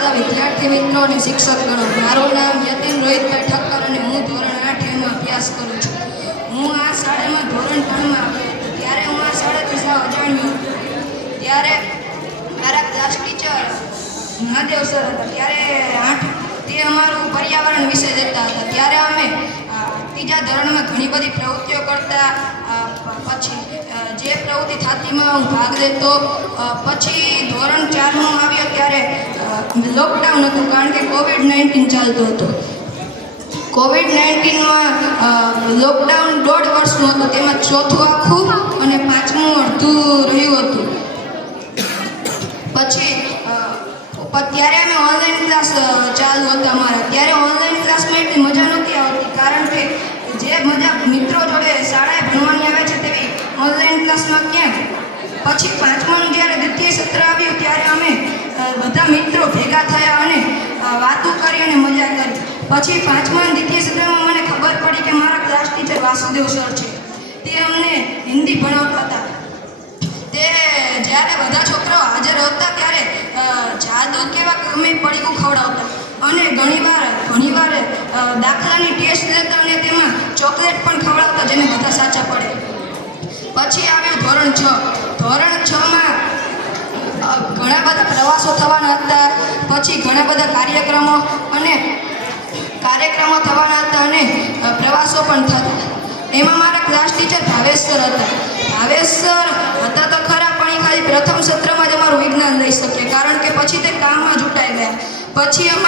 બધા વિદ્યાર્થી મિત્રો અને શિક્ષક ગણો. મારું નામ યતિન રોહિતભાઈ ઠક્કર અને હું ધોરણ આઠ એમાં અભ્યાસ કરું છું. હું આ શાળામાં ધોરણ ત્રણમાં આવ્યો ત્યારે હું આ શાળાથી સાવ અજાણ્યું. ત્યારે મારા ક્લાસ ટીચર મહાદેવ સર હતા. ત્યારે આઠ તે અમારું પર્યાવરણ વિશે દેતા હતા. ત્યારે અમે ત્રીજા ધોરણમાં ઘણી બધી પ્રવૃત્તિઓ કરતા જે પ્રવૃત્તિ થતીમાં હું ભાગ લેતો પછી ધોરણ ચારમાં આવ્યો ત્યારે લોકડાઉન હતું કારણ કે કોવિડ નાઇન્ટીન ચાલતું હતું. કોવિડ નાઇન્ટીનમાં લોકડાઉન દોઢ વર્ષનું હતું, તેમાં ચોથું આખું અને પાંચમું અડધું રહ્યું હતું. પછી ત્યારે અમે ઓનલાઈન ક્લાસ ચાલુ હતા અમારા. ત્યારે ઓનલાઈન ક્લાસમાં એટલી મજા નહોતી આવતી કારણ કે જે મજા મિત્રો જોડે શાળાએ ભણવાની આવે છે તેવી ઓનલાઈન ક્લાસમાં કેમ પછી પાંચમાનું જ્યારે દ્વિતીય સત્ર આવ્યું, ત્યારે અમે બધા મિત્રો ભેગા થયા અને વાતો કરી અને મજા કરી. પછી પાંચમા દ્વિતીય સત્રમાં મને ખબર પડી કે મારા ક્લાસ ટીચર વાસુદેવ સર છે. તે અમને હિન્દી ભણાવતા હતા. તે જ્યારે બધા છોકરાઓ હાજર હતા ત્યારે જાદુ કેવા અમે પડીકું ખવડાવતા. અને ઘણીવાર ઘણીવાર દાખલાની ટેસ્ટ લેતા અને તેમાં ચોકલેટ પણ ખવડાવતા, જેને બધા સાચા પડે પછી આવ્યું ધોરણ છ. ધોરણ છમાં ઘણા બધા પ્રવાસો થવાના હતા. પછી ઘણા બધા કાર્યક્રમો અને કાર્યક્રમો થવાના હતા અને પ્રવાસો પણ થતા એમાં મારા ક્લાસ ટીચર ભાવેશ સર હતા. ભાવેશ સર હતા તો ખરા, પણ એ ખાલી પ્રથમ સત્રમાં જ અમારું વિજ્ઞાન લઈ શકે. કારણ કે પછી તે કામમાં જુટાઈ ગયા. પછી અમારા